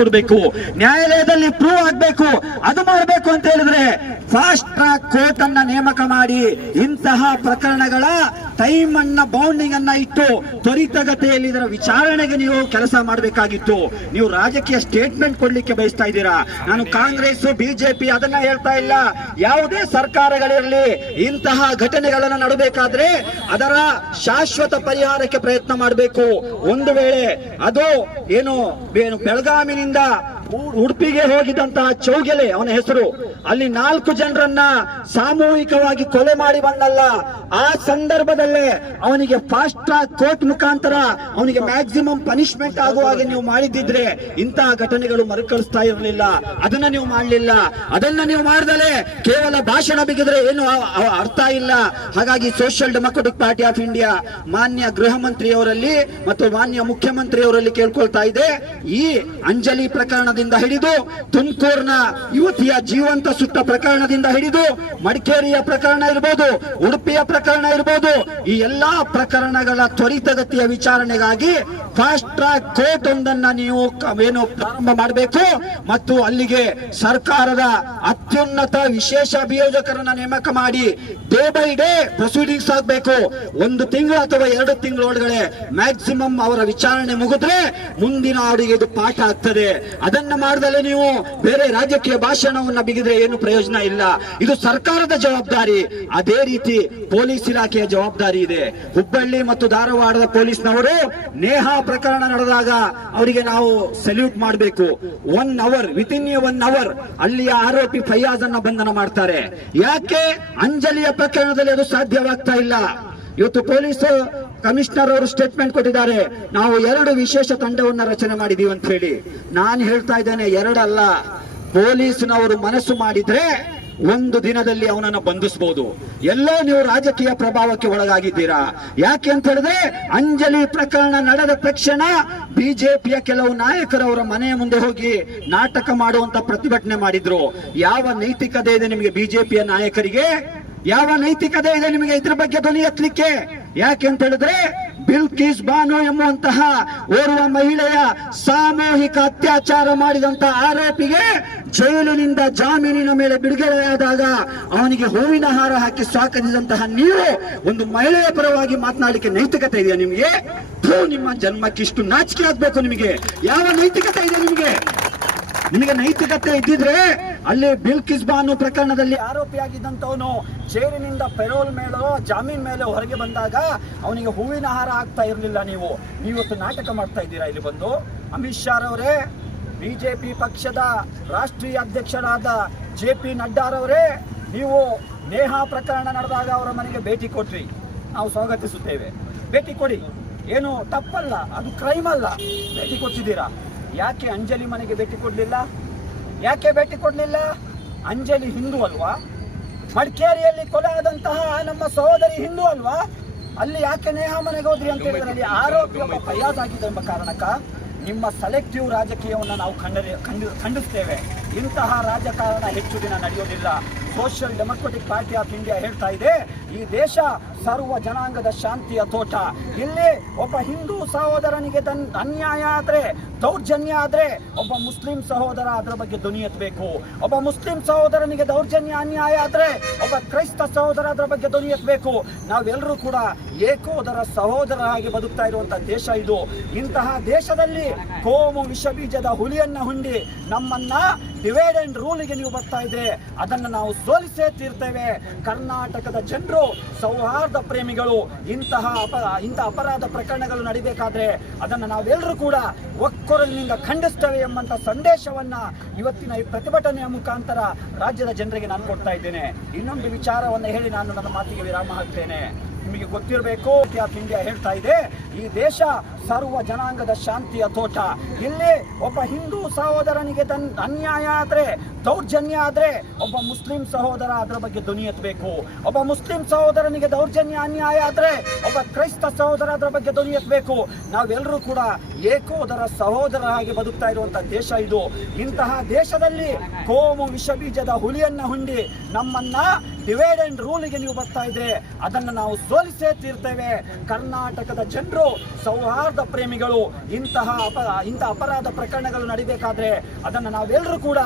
ಕೊಡಬೇಕು ನ್ಯಾಯಾಲಯದಲ್ಲಿ ಪ್ರೂವ್ ಆಗಬೇಕು ಅದು ಮಾಡಬೇಕು ಅಂತ ಹೇಳಿದ್ರೆ ಫಾಸ್ಟ್ ಟ್ರ್ಯಾಕ್ ಕೋರ್ಟ್ ಅನ್ನ ನೇಮಕ ಮಾಡಿ ಇಂತಹ ಪ್ರಕರಣಗಳ ಟೈಮ್ ಅನ್ನ ಬೌಂಡಿಂಗ್ ಅನ್ನ ಇಟ್ಟು ತ್ವರಿತಗತಿಯಲ್ಲಿ ಇದರ ವಿಚಾರಣೆಗೆ ನೀವು ಕೆಲಸ ಮಾಡಬೇಕಾಗಿತ್ತು ನೀವು ರಾಜಕೀಯ ಸ್ಟೇಟ್ಮೆಂಟ್ ಕೊಡ್ಲಿಕ್ಕೆ ಬಯಸ್ತಾ ಇದ್ದೀರಾ ನಾನು ಕಾಂಗ್ರೆಸ್ ಬಿಜೆಪಿ ಅದನ್ನ ಹೇಳ್ತಾ ಇಲ್ಲ ಯಾವುದೇ ಸರ್ಕಾರಗಳಿರಲಿ ಇಂತಹ ಘಟನೆಗಳನ್ನ ನಡಬೇಕಾದ್ರೆ ಅದರ ಶಾಶ್ವತ ಪರಿಹಾರಕ್ಕೆ ಪ್ರಯತ್ನ ಮಾಡಬೇಕು ಒಂದು ವೇಳೆ ಅದು ಏನು ಏನು ಬೆಳಗಾಮಿನಿಂದ ಉಡುಪಿಗೆ ಹೋಗಿದ್ದಂತಹ ಚೌಗೆಲೆ ಅವನ ಹೆಸರು ಅಲ್ಲಿ ನಾಲ್ಕು ಜನರನ್ನ ಸಾಮೂಹಿಕವಾಗಿ ಕೊಲೆ ಮಾಡಿ ಬಂದಲ್ಲ ಆ ಸಂದರ್ಭದಲ್ಲೇ ಅವನಿಗೆ ಫಾಸ್ಟ್ ಟ್ರಾಕ್ ಕೋರ್ಟ್ ಮುಖಾಂತರ ಅವನಿಗೆ ಮ್ಯಾಕ್ಸಿಮಮ್ ಪನಿಷ್ಮೆಂಟ್ ಆಗುವ ಹಾಗೆ ನೀವು ಮಾಡಿದ್ದಿದ್ರೆ ಇಂತಹ ಘಟನೆಗಳು ಮರುಕಳಿಸ್ತಾ ಇರಲಿಲ್ಲ ಅದನ್ನ ನೀವು ಮಾಡಲಿಲ್ಲ ಅದನ್ನ ನೀವು ಮಾಡಿದಲೇ ಕೇವಲ ಭಾಷಣ ಬಿಗಿದ್ರೆ ಏನು ಅರ್ಥ ಇಲ್ಲ ಹಾಗಾಗಿ social democratic party of India ಮಾನ್ಯ ಗೃಹ ಮಂತ್ರಿಯವರಲ್ಲಿ ಮತ್ತು ಮಾನ್ಯ ಮುಖ್ಯಮಂತ್ರಿಯವರಲ್ಲಿ ಕೇಳ್ಕೊಳ್ತಾ ಇದೆ ಈ ಅಂಜಲಿ ಪ್ರಕರಣದ ಪ್ರಕರಣದಿಂದ ಹಿಡಿದು ತುಮಕೂರಿನ ಯುವತಿಯ ಜೀವಂತ ಸುಟ್ಟ ಪ್ರಕರಣದಿಂದ ಹಿಡಿದು ಮಡಿಕೇರಿಯ ಪ್ರಕರಣ ಇರ್ಬೋದು ಉಡುಪಿಯ ಪ್ರಕರಣ ಇರ್ಬೋದು ಈ ಎಲ್ಲಾ ಪ್ರಕರಣಗಳ ತ್ವರಿತಗತಿಯ ವಿಚಾರಣೆಗಾಗಿ ಫಾಸ್ಟ್ ಟ್ರ್ಯಾಕ್ ಕೋರ್ಟ್ ಒಂದನ್ನ ನೀವು ಏನು ಪ್ರಾರಂಭ ಮಾಡಬೇಕು ಮತ್ತು ಅಲ್ಲಿಗೆ ಸರ್ಕಾರದ ಅತ್ಯುನ್ನತ ವಿಶೇಷ ಅಭಿಯೋಜಕರನ್ನ ನೇಮಕ ಮಾಡಿ ಡೇ ಬೈ ಡೇ ಪ್ರೊಸೀಡಿಂಗ್ಸ್ ಆಗಬೇಕು ಒಂದು ತಿಂಗಳು ಅಥವಾ ಎರಡು ತಿಂಗಳ ಒಳಗಡೆ ಮ್ಯಾಕ್ಸಿಮಮ್ ಅವರ ವಿಚಾರಣೆ ಮುಗಿದ್ರೆ ಮುಂದಿನ ಅವರಿಗೆ ಇದು ಪಾಠ ಆಗ್ತದೆ ಅದನ್ನ ಮಾಡಿದಲ್ಲಿ ನೀವು ಬೇರೆ ರಾಜಕೀಯ ಭಾಷಣವನ್ನ ಬಿಗಿದ್ರೆ ಏನು ಪ್ರಯೋಜನ ಇಲ್ಲ ಇದು ಸರ್ಕಾರದ ಜವಾಬ್ದಾರಿ ಅದೇ ರೀತಿ ಪೊಲೀಸ್ ಇಲಾಖೆಯ ಜವಾಬ್ದಾರಿ ಇದೆ ಹುಬ್ಬಳ್ಳಿ ಮತ್ತು ಧಾರವಾಡದ ಪೊಲೀಸ್ನವರು ನೇಹಾ ಪ್ರಕರಣ ನಡೆದಾಗ ಅವರಿಗೆ ನಾವು ಸೆಲ್ಯೂಟ್ ಮಾಡಬೇಕು one hour within one hour ಅಲ್ಲಿಯ ಆರೋಪಿ ಫಯಾಜನ್ನ ಅನ್ನ ಬಂಧನ ಮಾಡ್ತಾರೆ ಯಾಕೆ ಅಂಜಲಿಯ ಪ್ರಕರಣದಲ್ಲಿ ಅದು ಸಾಧ್ಯವಾಗ್ತಾ ಇಲ್ಲ ಇವತ್ತು ಪೊಲೀಸ್ ಕಮಿಷನರ್ ಅವರು ಸ್ಟೇಟ್ಮೆಂಟ್ ಕೊಟ್ಟಿದ್ದಾರೆ ನಾವು ಎರಡು ವಿಶೇಷ ತಂಡವನ್ನ ರಚನೆ ಮಾಡಿದೀವಿ ಅಂತ ಹೇಳಿ ನಾನು ಹೇಳ್ತಾ ಇದ್ದೇನೆ ಎರಡಲ್ಲ ಪೊಲೀಸ್ನವರು ಮನಸ್ಸು ಮಾಡಿದ್ರೆ ಒಂದು ದಿನದಲ್ಲಿ ಅವನನ್ನು ಬಂಧಿಸಬಹುದು ಎಲ್ಲೋ ನೀವು ರಾಜಕೀಯ ಪ್ರಭಾವಕ್ಕೆ ಒಳಗಾಗಿದ್ದೀರಾ ಯಾಕೆ ಅಂತ ಹೇಳಿದ್ರೆ ಅಂಜಲಿ ಪ್ರಕರಣ ನಡೆದ ತಕ್ಷಣ ಬಿಜೆಪಿಯ ಕೆಲವು ನಾಯಕರವರ ಮನೆಯ ಮುಂದೆ ಹೋಗಿ ನಾಟಕ ಮಾಡುವಂತ ಪ್ರತಿಭಟನೆ ಮಾಡಿದ್ರು ಯಾವ ನೈತಿಕತೆ ಇದೆ ನಿಮಗೆ ಬಿಜೆಪಿಯ ನಾಯಕರಿಗೆ ಯಾವ ನೈತಿಕತೆ ಇದೆ ನಿಮಗೆ ಇದ್ರ ಬಗ್ಗೆ ಧ್ವನಿ ಎತ್ತಲಿಕ್ಕೆ ಯಾಕೆ ಅಂತ ಹೇಳಿದ್ರೆ ಬಿಲ್ಕಿಸ್ ಬಾನು ಎಂಬುವಂತಹ ಓರ್ವ ಮಹಿಳೆಯ ಸಾಮೂಹಿಕ ಅತ್ಯಾಚಾರ ಮಾಡಿದಂತಹ ಆರೋಪಿಗೆ ಜೈಲಿನಿಂದ ಜಾಮೀನಿನ ಮೇಲೆ ಬಿಡುಗಡೆಯಾದಾಗ ಅವನಿಗೆ ಹೂವಿನ ಹಾರ ಹಾಕಿ ಸ್ವಾಗತಿಸಿದಂತಹ ನೀವು ಒಂದು ಮಹಿಳೆಯ ಪರವಾಗಿ ಮಾತನಾಡಲಿಕ್ಕೆ ನೈತಿಕತೆ ಇದೆಯಾ ನಿಮಗೆ ನಿಮ್ಮ ಜನ್ಮಕ್ಕಿಷ್ಟು ನಾಚಿಕೆ ಆಗ್ಬೇಕು ನಿಮಗೆ ಯಾವ ನೈತಿಕತೆ ಇದೆ ನಿಮಗೆ ನಿಮಗೆ ನೈತಿಕತೆ ಇದ್ದಿದ್ರೆ ಅಲ್ಲಿ ಬಿಲ್ ಕಿಸ್ಬಾ ಪ್ರಕರಣದಲ್ಲಿ ಆರೋಪಿಯಾಗಿದ್ದಂಥವನು ಚೇರಿನಿಂದ ಪೆರೋಲ್ ಮೇಲೋ ಜಾಮೀನ್ ಮೇಲೆ ಹೊರಗೆ ಬಂದಾಗ ಅವನಿಗೆ ಹೂವಿನ ಹಾರ ಆಗ್ತಾ ಇರಲಿಲ್ಲ ನೀವು ನೀವತ್ತು ನಾಟಕ ಮಾಡ್ತಾ ಇದ್ದೀರಾ ಇಲ್ಲಿ ಬಂದು ಅಮಿತ್ ಶಾ ರವರೇ ಬಿಜೆಪಿ ಪಕ್ಷದ ರಾಷ್ಟ್ರೀಯ ಅಧ್ಯಕ್ಷರಾದ ಜೆ ಪಿ ನಡ್ಡಾರವರೇ ನೀವು ನೇಹ ಪ್ರಕರಣ ನಡೆದಾಗ ಅವರ ಮನೆಗೆ ಭೇಟಿ ಕೊಟ್ರಿ ನಾವು ಸ್ವಾಗತಿಸುತ್ತೇವೆ ಭೇಟಿ ಕೊಡಿ ಏನು ತಪ್ಪಲ್ಲ ಅದು ಕ್ರೈಮ್ ಅಲ್ಲ ಭೇಟಿ ಕೊಟ್ಟಿದ್ದೀರಾ ಯಾಕೆ ಅಂಜಲಿ ಮನೆಗೆ ಭೇಟಿ ಕೊಡಲಿಲ್ಲ ಯಾಕೆ ಭೇಟಿ ಕೊಡಲಿಲ್ಲ ಅಂಜಲಿ ಹಿಂದೂ ಅಲ್ವಾ ಮಡಿಕೇರಿಯಲ್ಲಿ ಕೊಲೆ ಆದಂತಹ ನಮ್ಮ ಸಹೋದರಿ ಹಿಂದೂ ಅಲ್ವಾ ಅಲ್ಲಿ ಯಾಕೆ ನೇಹ ಮನೆಗೆ ಹೋದ್ರಿ ಅಂತ ಹೇಳಿದ್ರೆ ಅಲ್ಲಿ ಆರೋಪಿ ಒಬ್ಬ ಎಂಬ ಕಾರಣಕ್ಕ ನಿಮ್ಮ ಸೆಲೆಕ್ಟಿವ್ ರಾಜಕೀಯವನ್ನು ನಾವು ಖಂಡ ಖಂಡಿಸ್ತೇವೆ ಇಂತಹ ರಾಜಕಾರಣ ಹೆಚ್ಚು ದಿನ ನಡೆಯೋದಿಲ್ಲ social democratic party of India ಹೇಳ್ತಾ ಇದೆ ಈ ದೇಶ ಸರ್ವ ಜನಾಂಗದ ಶಾಂತಿಯ ತೋಟ ಇಲ್ಲಿ ಒಬ್ಬ ಹಿಂದೂ ಸಹೋದರನಿಗೆ ಅನ್ಯಾಯ ಆದರೆ ದೌರ್ಜನ್ಯ ಆದರೆ ಒಬ್ಬ ಮುಸ್ಲಿಂ ಸಹೋದರ ಅದರ ಬಗ್ಗೆ ಧ್ವನಿ ಒಬ್ಬ ಮುಸ್ಲಿಂ ಸಹೋದರನಿಗೆ ದೌರ್ಜನ್ಯ ಅನ್ಯಾಯ ಆದರೆ ಒಬ್ಬ ಕ್ರೈಸ್ತ ಸಹೋದರ ಅದರ ಬಗ್ಗೆ ಧ್ವನಿ ನಾವೆಲ್ಲರೂ ಕೂಡ ಏಕೋದರ ಆಗಿ ಬದುಕ್ತಾ ಇರುವಂಥ ದೇಶ ಇದು ಇಂತಹ ದೇಶದಲ್ಲಿ ಕೋಮು ವಿಷಬೀಜದ ಹುಲಿಯನ್ನು ಹುಂಡಿ ನಮ್ಮನ್ನ ಡಿವೈಡ್ ಅಂಡ್ ರೂಲಿಗೆ ನೀವು ಬರ್ತಾ ಇದ್ರೆ ಅದನ್ನು ನಾವು ಸೋಲಿಸೇ ತೀರ್ತೇವೆ ಕರ್ನಾಟಕದ ಜನರು ಸೌಹಾರ್ದ ಪ್ರೇಮಿಗಳು ಇಂತಹ ಅಪ ಇಂತಹ ಅಪರಾಧ ಪ್ರಕರಣಗಳು ನಡಿಬೇಕಾದ್ರೆ ಅದನ್ನು ನಾವೆಲ್ಲರೂ ಕೂಡ ಒಕ್ಕೊರಲಿನಿಂದ ಖಂಡಿಸ್ತೇವೆ ಎಂಬಂತ ಸಂದೇಶವನ್ನ ಇವತ್ತಿನ ಈ ಪ್ರತಿಭಟನೆಯ ಮುಖಾಂತರ ರಾಜ್ಯದ ಜನರಿಗೆ ನಾನು ಕೊಡ್ತಾ ಇದ್ದೇನೆ ಇನ್ನೊಂದು ವಿಚಾರವನ್ನು ಹೇಳಿ ನಾನು ನನ್ನ ಮಾತಿಗೆ ವಿರಾಮ ಹಾಕ್ತೇನೆ ನಿಮಗೆ ಗೊತ್ತಿರಬೇಕು ಆಫ್ ಇಂಡಿಯಾ ಹೇಳ್ತಾ ಇದೆ ಈ ದೇಶ ಸರ್ವ ಜನಾಂಗದ ಶಾಂತಿಯ ತೋಟ ಇಲ್ಲಿ ಒಬ್ಬ ಹಿಂದೂ ಸಹೋದರನಿಗೆ ಅನ್ಯಾಯ ಆದರೆ ದೌರ್ಜನ್ಯ ಆದರೆ ಒಬ್ಬ ಮುಸ್ಲಿಂ ಸಹೋದರ ಅದರ ಬಗ್ಗೆ ಧ್ವನಿ ಎತ್ತಬೇಕು ಒಬ್ಬ ಮುಸ್ಲಿಂ ಸಹೋದರನಿಗೆ ದೌರ್ಜನ್ಯ ಅನ್ಯಾಯ ಆದರೆ ಒಬ್ಬ ಕ್ರೈಸ್ತ ಸಹೋದರ ಅದರ ಬಗ್ಗೆ ಧ್ವನಿ ಎತ್ತಬೇಕು ನಾವೆಲ್ಲರೂ ಕೂಡ ಏಕೋದರ ಸಹೋದರ ಆಗಿ ಬದುಕ್ತಾ ಇರುವಂತಹ ದೇಶ ಇದು ಇಂತಹ ದೇಶದಲ್ಲಿ ಕೋಮು ವಿಷಬೀಜದ ಹುಲಿಯನ್ನ ಹುಂಡಿ ನಮ್ಮನ್ನ ಡಿವೈಡ್ ಅಂಡ್ ರೂಲಿಗೆ ನೀವು ಬರ್ತಾ ಇದ್ರೆ ಅದನ್ನು ನಾವು ಸೋಲಿಸೇ ತೀರ್ತೇವೆ ಕರ್ನಾಟಕದ ಜನರು ಸೌಹಾರ್ದ ಪ್ರೇಮಿಗಳು ಇಂತಹ ಅಪ ಇಂಥ ಅಪರಾಧ ಪ್ರಕರಣಗಳು ನಡಿಬೇಕಾದ್ರೆ ಅದನ್ನು ನಾವೆಲ್ಲರೂ ಕೂಡ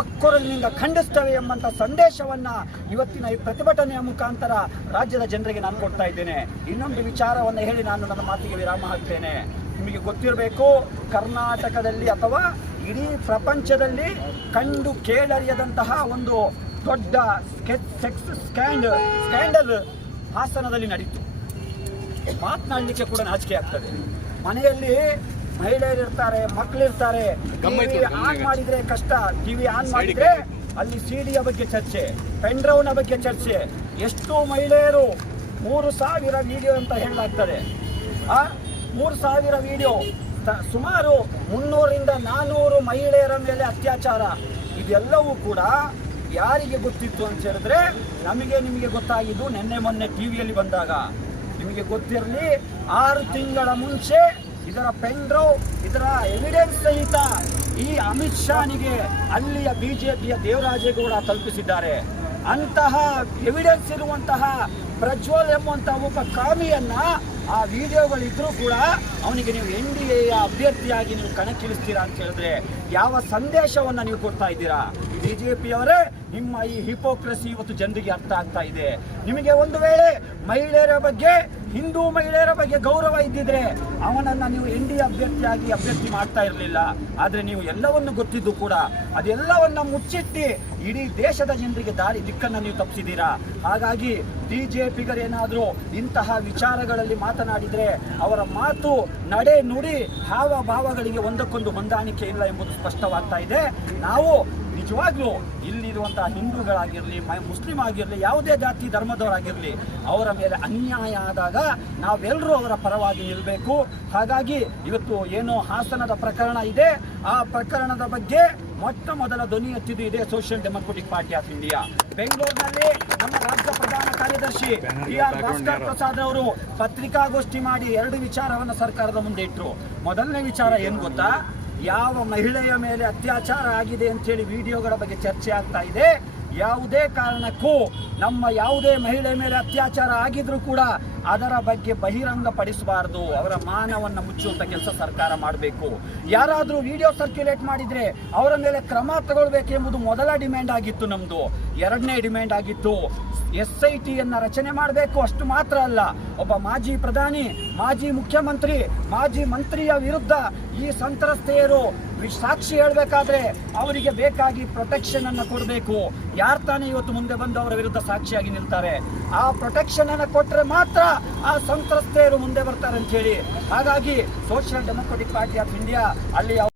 ಒಕ್ಕೊರಲಿನಿಂದ ಖಂಡಿಸ್ತೇವೆ ಎಂಬಂತ ಸಂದೇಶವನ್ನ ಇವತ್ತಿನ ಈ ಪ್ರತಿಭಟನೆಯ ಮುಖಾಂತರ ರಾಜ್ಯದ ಜನರಿಗೆ ನಾನು ಕೊಡ್ತಾ ಇದ್ದೇನೆ ಇನ್ನೊಂದು ವಿಚಾರವನ್ನು ಹೇಳಿ ನಾನು ನನ್ನ ಮಾತಿಗೆ ವಿರಾಮ ಹಾಕ್ತೇನೆ ನಿಮಗೆ ಗೊತ್ತಿರಬೇಕು ಕರ್ನಾಟಕದಲ್ಲಿ ಅಥವಾ ಇಡೀ ಪ್ರಪಂಚದಲ್ಲಿ ಕಂಡು ಕೇಳರಿಯದಂತಹ ಒಂದು ದೊಡ್ಡ ಸ್ಕೆಚ್ ಸೆಕ್ಸ್ ಸ್ಕ್ಯಾಂಡ್ ಸ್ಕ್ಯಾಂಡಲ್ ಹಾಸನದಲ್ಲಿ ನಡೀತು ಮಾತನಾಡಲಿಕ್ಕೆ ಕೂಡ ನಾಚಿಕೆ ಆಗ್ತದೆ ಮನೆಯಲ್ಲಿ ಮಹಿಳೆಯರಿರ್ತಾರೆ ಮಕ್ಕಳಿರ್ತಾರೆ ಆನ್ ಮಾಡಿದ್ರೆ ಕಷ್ಟ ಟಿವಿ ಆನ್ ಮಾಡಿದ್ರೆ ಅಲ್ಲಿ ಸಿಡಿಯ ಬಗ್ಗೆ ಚರ್ಚೆ ಪೆನ್ ಬಗ್ಗೆ ಚರ್ಚೆ ಎಷ್ಟು ಮಹಿಳೆಯರು ಮೂರು ಸಾವಿರ ವಿಡಿಯೋ ಅಂತ ಹೇಳಲಾಗ್ತದೆ ಆ ಮೂರು ಸಾವಿರ ವಿಡಿಯೋ ಸುಮಾರು ಮುನ್ನೂರಿಂದ ನಾನ್ನೂರು ಮಹಿಳೆಯರ ಮೇಲೆ ಅತ್ಯಾಚಾರ ಇದೆಲ್ಲವೂ ಕೂಡ ಯಾರಿಗೆ ಗೊತ್ತಿತ್ತು ಅಂತ ಹೇಳಿದ್ರೆ ನಮಗೆ ನಿಮಗೆ ಗೊತ್ತಾಗಿದ್ದು ನಿನ್ನೆ ಮೊನ್ನೆ ಟಿವಿಯಲ್ಲಿ ಬಂದಾಗ ನಿಮಗೆ ಗೊತ್ತಿರಲಿ ಆರು ತಿಂಗಳ ಮುಂಚೆ ಇದರ ಪೆಂಡ್ರೋ ಇದರ ಎವಿಡೆನ್ಸ್ ಸಹಿತ ಈ ಅಮಿತ್ ಶಾನಿಗೆ ಅಲ್ಲಿಯ ಬಿಜೆಪಿಯ ದೇವರಾಜೇಗೌಡ ತಲುಪಿಸಿದ್ದಾರೆ ಅಂತಹ ಎವಿಡೆನ್ಸ್ ಇರುವಂತಹ ಪ್ರಜ್ವಲ್ ಎಂಬಂತಹ ಒಬ್ಬ ಕಾಮಿಯನ್ನ ಆ ವಿಡಿಯೋಗಳಿದ್ರೂ ಕೂಡ ಅವನಿಗೆ ನೀವು ಎನ್ ಡಿ ಎಯ ಅಭ್ಯರ್ಥಿಯಾಗಿ ನೀವು ಕಣಕ್ಕಿಳಿಸ್ತೀರಾ ಅಂತ ಹೇಳಿದ್ರೆ ಯಾವ ಸಂದೇಶವನ್ನು ನೀವು ಕೊಡ್ತಾ ಇದ್ದೀರಾ ಬಿ ಜೆ ಪಿಯವರೇ ನಿಮ್ಮ ಈ ಹಿಪೋಕ್ರಸಿ ಇವತ್ತು ಜನರಿಗೆ ಅರ್ಥ ಆಗ್ತಾ ಇದೆ ನಿಮಗೆ ಒಂದು ವೇಳೆ ಮಹಿಳೆಯರ ಬಗ್ಗೆ ಹಿಂದೂ ಮಹಿಳೆಯರ ಬಗ್ಗೆ ಗೌರವ ಇದ್ದಿದ್ರೆ ಅವನನ್ನು ನೀವು ಎನ್ ಡಿ ಅಭ್ಯರ್ಥಿಯಾಗಿ ಅಭ್ಯರ್ಥಿ ಮಾಡ್ತಾ ಇರಲಿಲ್ಲ ಆದರೆ ನೀವು ಎಲ್ಲವನ್ನು ಗೊತ್ತಿದ್ದು ಕೂಡ ಅದೆಲ್ಲವನ್ನು ಮುಚ್ಚಿಟ್ಟು ಇಡೀ ದೇಶದ ಜನರಿಗೆ ದಾರಿ ದಿಕ್ಕನ್ನು ನೀವು ತಪ್ಪಿಸಿದ್ದೀರಾ ಹಾಗಾಗಿ ಬಿ ಜೆ ಪಿಗರೇನಾದರೂ ಇಂತಹ ವಿಚಾರಗಳಲ್ಲಿ ಮಾತನಾಡಿದರೆ ಅವರ ಮಾತು ನಡೆ ನುಡಿ ಹಾವ ಭಾವಗಳಿಗೆ ಒಂದಕ್ಕೊಂದು ಹೊಂದಾಣಿಕೆ ಇಲ್ಲ ಎಂಬುದು ಸ್ಪಷ್ಟವಾಗ್ತಾ ಇದೆ ನಾವು ನಿಜವಾಗ್ಲೂ ಇಲ್ಲಿರುವಂತಹ ಹಿಂದೂಗಳಾಗಿರಲಿ ಮುಸ್ಲಿಂ ಆಗಿರಲಿ ಯಾವುದೇ ಜಾತಿ ಧರ್ಮದವರಾಗಿರಲಿ ಅವರ ಮೇಲೆ ಅನ್ಯಾಯ ಆದಾಗ ನಾವೆಲ್ಲರೂ ಅವರ ಪರವಾಗಿ ನಿಲ್ಲಬೇಕು ಹಾಗಾಗಿ ಇವತ್ತು ಏನು ಹಾಸನದ ಪ್ರಕರಣ ಇದೆ ಆ ಪ್ರಕರಣದ ಬಗ್ಗೆ ಮೊಟ್ಟ ಮೊದಲ ಧ್ವನಿ ಎತ್ತಿದ್ದು ಇದೆ social democratic party of India ಬೆಂಗಳೂರಿನಲ್ಲಿ ನಮ್ಮ ರಾಜ್ಯ ಪ್ರಧಾನ ಕಾರ್ಯದರ್ಶಿ ಟಿ ಆರ್ ಭಾಸ್ಕರ್ ಪ್ರಸಾದ್ ಅವರು ಪತ್ರಿಕಾಗೋಷ್ಠಿ ಮಾಡಿ ಎರಡು ವಿಚಾರವನ್ನು ಸರ್ಕಾರದ ಮುಂದೆ ಇಟ್ಟರು ಮೊದಲನೇ ವಿಚಾರ ಏನು ಗೊತ್ತಾ ಯಾವ ಮಹಿಳೆಯ ಮೇಲೆ ಅತ್ಯಾಚಾರ ಆಗಿದೆ ಅಂತೇಳಿ ವಿಡಿಯೋಗಳ ಬಗ್ಗೆ ಚರ್ಚೆ ಆಗ್ತಾ ಇದೆ ಯಾವುದೇ ಕಾರಣಕ್ಕೂ ನಮ್ಮ ಯಾವುದೇ ಮಹಿಳೆ ಮೇಲೆ ಅತ್ಯಾಚಾರ ಆಗಿದ್ರೂ ಕೂಡ ಅದರ ಬಗ್ಗೆ ಬಹಿರಂಗ ಪಡಿಸಬಾರದು ಅವರ ಮಾನವನ್ನು ಮುಚ್ಚುವಂತ ಕೆಲಸ ಸರ್ಕಾರ ಮಾಡಬೇಕು ಯಾರಾದರೂ ವಿಡಿಯೋ ಸರ್ಕ್ಯುಲೇಟ್ ಮಾಡಿದ್ರೆ ಅವರ ಮೇಲೆ ಕ್ರಮ ಎಂಬುದು ಮೊದಲ ಡಿಮ್ಯಾಂಡ್ ಆಗಿತ್ತು ನಮ್ಮದು ಎರಡನೇ ಡಿಮ್ಯಾಂಡ್ ಆಗಿತ್ತು ಎಸ್ ಐ ಟಿಯನ್ನು ರಚನೆ ಮಾಡಬೇಕು ಅಷ್ಟು ಮಾತ್ರ ಅಲ್ಲ ಒಬ್ಬ ಮಾಜಿ ಪ್ರಧಾನಿ ಮಾಜಿ ಮುಖ್ಯಮಂತ್ರಿ ಮಾಜಿ ಮಂತ್ರಿಯ ವಿರುದ್ಧ ಈ ಸಂತ್ರಸ್ತೆಯರು ಸಾಕ್ಷಿ ಹೇಳಬೇಕಾದ್ರೆ ಅವರಿಗೆ ಬೇಕಾಗಿ ಪ್ರೊಟೆಕ್ಷನ್ ಅನ್ನು ಕೊಡಬೇಕು ಯಾರು ತಾನೇ ಇವತ್ತು ಮುಂದೆ ಬಂದು ಅವರ ವಿರುದ್ಧ ಸಾಕ್ಷಿಯಾಗಿ ನಿಲ್ತಾರೆ ಆ ಪ್ರೊಟೆಕ್ಷನ್ ಅನ್ನು ಕೊಟ್ಟರೆ ಮಾತ್ರ ಆ ಸಂತ್ರಸ್ತೆಯರು ಮುಂದೆ ಬರ್ತಾರೆ ಅಂತ ಹೇಳಿ ಹಾಗಾಗಿ social democratic party of India ಅಲ್ಲಿ